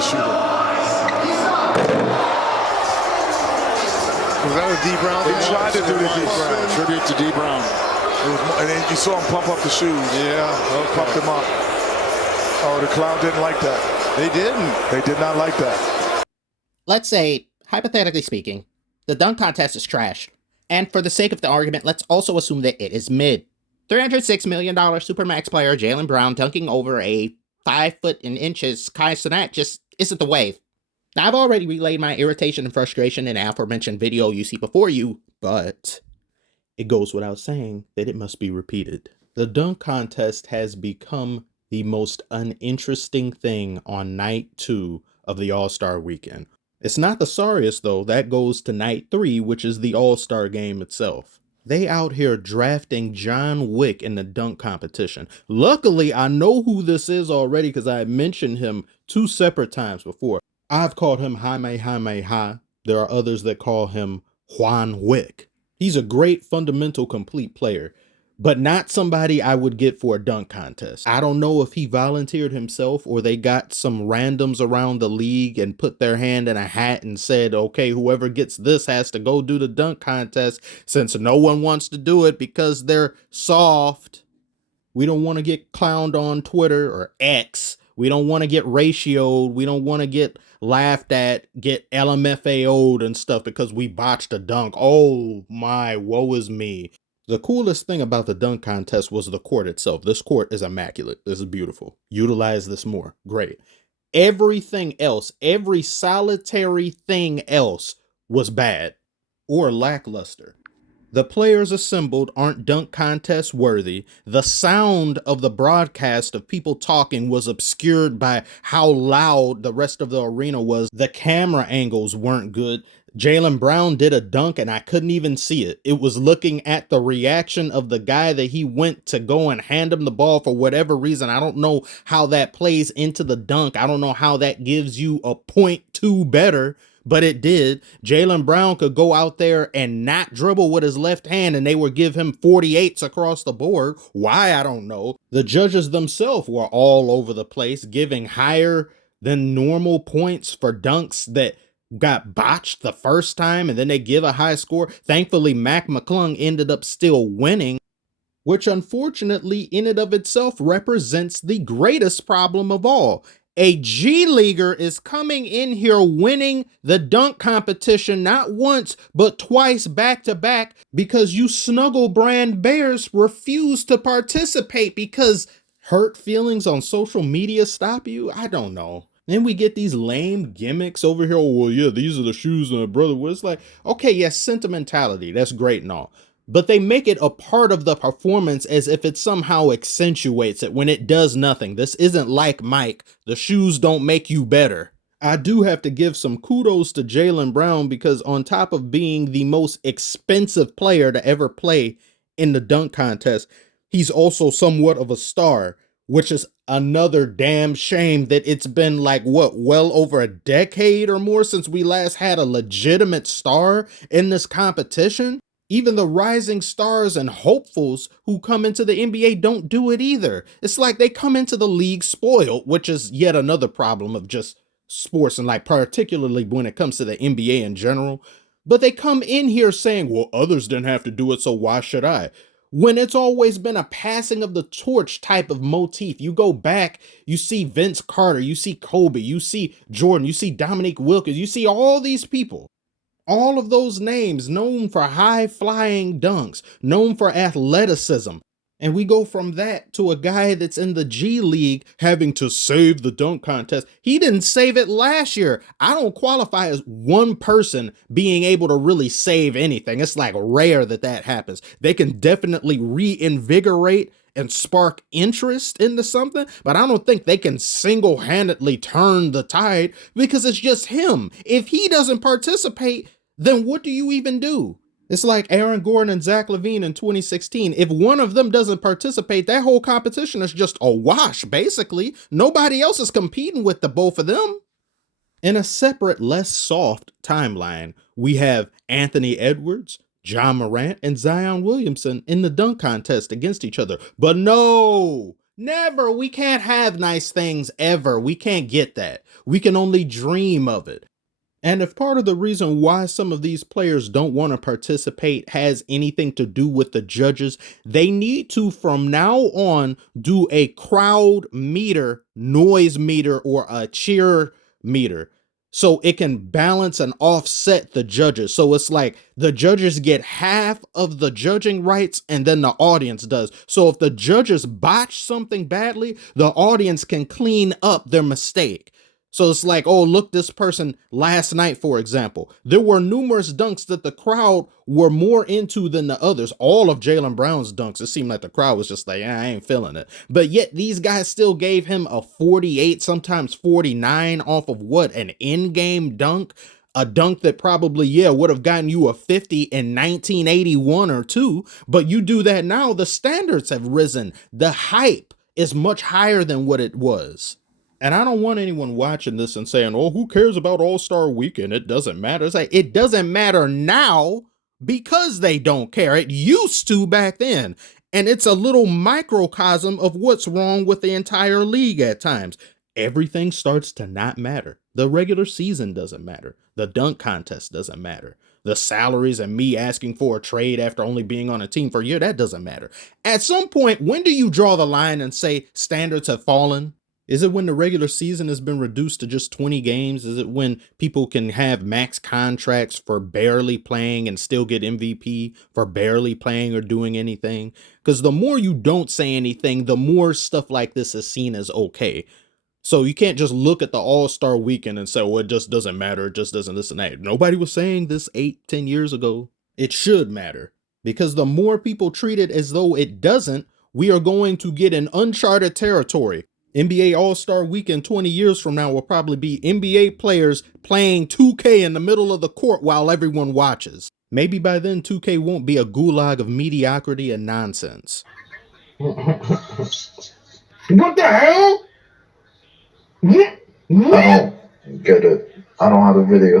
the shooter. Was that a D. Brown? They tried to do the D. Brown. Tribute to D. Brown. And then you saw him pump up the shoes. Yeah. Pumped them up. Oh, the crowd didn't like that. They didn't. They did not like that. Let's say, hypothetically speaking, the dunk contest is trash. And for the sake of the argument, let's also assume that it is mid. $306 million Supermax player Jaylen Brown dunking over a 5 foot in inches Kai Cenat just isn't the wave. Now, I've already relayed my irritation and frustration in the aforementioned video you see before you, but it goes without saying that it must be repeated. The dunk contest has become the most uninteresting thing on night 2 of the All-Star weekend. It's not the sorriest though, that goes to night 3, which is the All-Star game itself. They out here drafting John Wick in the dunk competition. Luckily, I know who this is already because I mentioned him 2 separate times before. I've called him Jaime. There are others that call him Juan Wick. He's a great fundamental complete player, but not somebody I would get for a dunk contest. I don't know if he volunteered himself or they got some randoms around the league and put their hand in a hat and said, okay, whoever gets this has to go do the dunk contest since no one wants to do it because they're soft. We don't want to get clowned on Twitter or X. We don't want to get ratioed. We don't want to get laughed at, get LMFAO'd and stuff because we botched a dunk. Oh my, woe is me. The coolest thing about the dunk contest was the court itself. This court is immaculate. This is beautiful. Utilize this more. Great. Everything else, every solitary thing else was bad or lackluster. The players assembled aren't dunk contest worthy. The sound of the broadcast of people talking was obscured by how loud the rest of the arena was. The camera angles weren't good. Jaylen Brown did a dunk and I couldn't even see it. It was looking at the reaction of the guy that he went to go and hand him the ball for whatever reason. I don't know how that plays into the dunk. I don't know how that gives you a 0.2 better, but it did. Jaylen Brown could go out there and not dribble with his left hand and they would give him 48s across the board. Why? I don't know. The judges themselves were all over the place, giving higher than normal points for dunks that got botched the first time and then they give a high score. Thankfully, McClung ended up still winning, which unfortunately in and of itself represents the greatest problem of all. A G Leaguer is coming in here winning the dunk competition not once, but twice back to back because you Snuggle Brand Bears refuse to participate because hurt feelings on social media stop you? I don't know. Then we get these lame gimmicks over here. Oh, well, yeah, these are the shoes and brother. It's like, okay, yes, sentimentality. That's great and all. But they make it a part of the performance as if it somehow accentuates it when it does nothing. This isn't like Mike. The shoes don't make you better. I do have to give some kudos to Jaylen Brown because on top of being the most expensive player to ever play in the dunk contest, he's also somewhat of a star, which is another damn shame that it's been like, what, well over a decade or more since we last had a legitimate star in this competition? Even the rising stars and hopefuls who come into the NBA don't do it either. It's like they come into the league spoiled, which is yet another problem of just sports and like particularly when it comes to the NBA in general. But they come in here saying, well, others didn't have to do it, so why should I? When it's always been a passing of the torch type of motif. You go back, you see Vince Carter, you see Kobe, you see Jordan, you see Dominique Wilkins, you see all these people. All of those names known for high-flying dunks, known for athleticism. And we go from that to a guy that's in the G League having to save the dunk contest. He didn't save it last year. I don't qualify as one person being able to really save anything. It's like rare that that happens. They can definitely reinvigorate and spark interest into something, but I don't think they can single-handedly turn the tide because it's just him. If he doesn't participate, then what do you even do? It's like Aaron Gordon and Zach LaVine in 2016. If one of them doesn't participate, that whole competition is just a wash, basically. Nobody else is competing with the both of them. In a separate, less soft timeline, we have Anthony Edwards, John Morant, and Zion Williamson in the dunk contest against each other. But no, Never. We can't have nice things ever. We can't get that. We can only dream of it. And if part of the reason why some of these players don't want to participate has anything to do with the judges, they need to, from now on, do a crowd meter, noise meter, or a cheer meter, so it can balance and offset the judges. So it's like the judges get half of the judging rights and then the audience does. So if the judges botch something badly, the audience can clean up their mistake. So it's like, oh, look, this person last night, for example, there were numerous dunks that the crowd were more into than the others. All of Jaylen Brown's dunks, it seemed like the crowd was just like, I ain't feeling it. But yet these guys still gave him a 48, sometimes 49 off of what? An in-game dunk? A dunk that probably, yeah, would have gotten you a 50 in 1981 or two. But you do that now, the standards have risen. The hype is much higher than what it was. And I don't want anyone watching this and saying, oh, who cares about All-Star Weekend? It doesn't matter. It's like, it doesn't matter now because they don't care. It used to back then. And it's a little microcosm of what's wrong with the entire league at times. Everything starts to not matter. The regular season doesn't matter. The dunk contest doesn't matter. The salaries and me asking for a trade after only being on a team for a year, that doesn't matter. At some point, when do you draw the line and say standards have fallen? Is it when the regular season has been reduced to just 20 games? Is it when people can have max contracts for barely playing and still get MVP for barely playing or doing anything? Because the more you don't say anything, the more stuff like this is seen as okay. So you can't just look at the All-Star Weekend and say, well, it just doesn't matter. It just doesn't this and that. Nobody was saying this 8-10 years ago. It should matter, because the more people treat it as though it doesn't, we are going to get in uncharted territory. NBA All-Star Weekend 20 years from now will probably be NBA players playing 2K in the middle of the court while everyone watches. Maybe by then 2K won't be a gulag of mediocrity and nonsense. What the hell? I don't get it. I don't have the video.